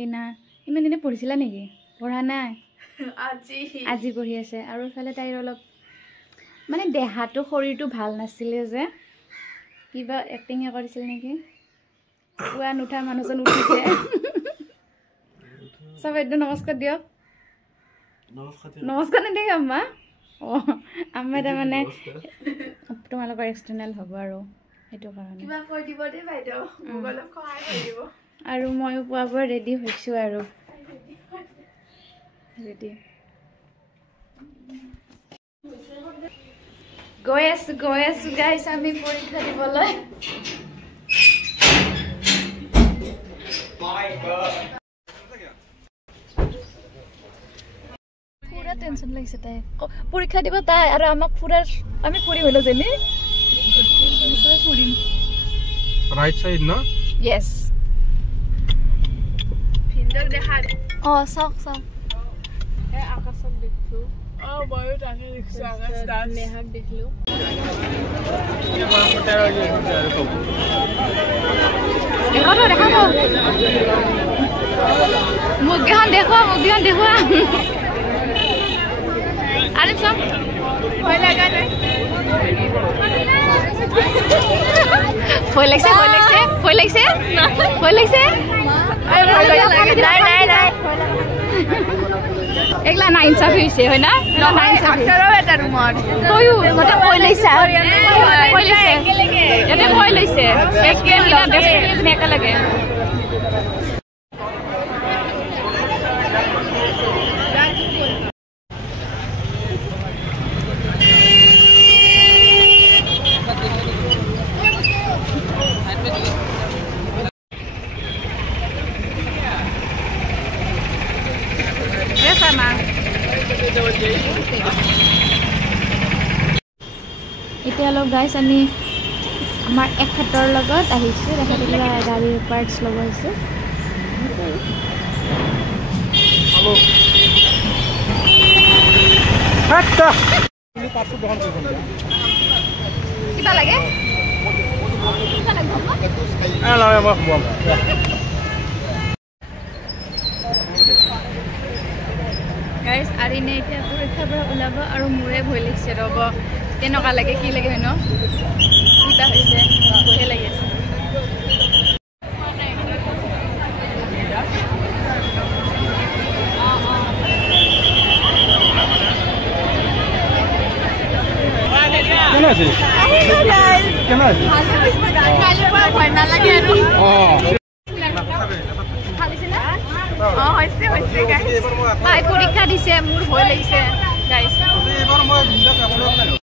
দিনা ইমান দিনে পঢ়িছিলা নেকি পঢ়া নাই আজি পঢ়ি আছে আৰু ইফালে তাইৰ অলপ মানে দেহাটো শৰীৰটো ভাল নাছিলে যে কিবা এক্টিং কৰিছিল নেকি পুৱা নুঠা মানুহজন উঠিছে সব একদম নমস্কাৰ দিয়ক নমস্কাৰ নিদিয়ে আম্মা আম্মা তাৰমানে তোমালোকৰ এক্সটাৰ্নেল হ'ব আৰু সেইটো কাৰণে কিবা কৈ দিব দেই বাইদেউ মোক অলপ সহায় কৰি দিব আৰু ময়ো পুৱাবৰ ৰেডি হৈছোঁ আৰু ৰেডি গৈ আছোঁ গাইছ আমি পৰীক্ষা দিবলৈ পুৰা টেনশ্যন লাগিছে তাই পৰীক্ষা দিব তাই আৰু আমাক পুৰা আমি ফুৰিম হলো যেনি ফুৰিম রাইট সাইড না ইয়েস ভিন্দক দেখা চাওক আকাশক দেখছো ময়ো তাকে দেখছো আকাশ দাস নেহাক দেখলো দেখাব মুখকেইখন দেখুৱা আরে সব ভয় লাগছে এগলা না ইনসাফ হইছে হয় না না ইনসাফ আক্তারও এটা রুমত কইও মতে কই লৈছা এতে কই লৈছে একে মিলা বেস্ট নেকা লাগে এতিয়া অলপ গাইছ আমি আমাৰ এখেতৰ লগত আহিছোঁ এখেতে কিবা গাড়ীৰ পাৰ্টছ ল'ব আহিছোঁ কিবা লাগে গাইছ আৰিনে এতিয়া পৰীক্ষাৰ পৰা ওলাব আৰু মোৰে ভয় লাগিছে ৰ'ব কেনেকুৱা লাগে কি লাগে হয় ন কিবা হৈছে ভয়ে লাগি আছে পৰীক্ষা দিছে মোৰ ভয় লাগিছে গাইছ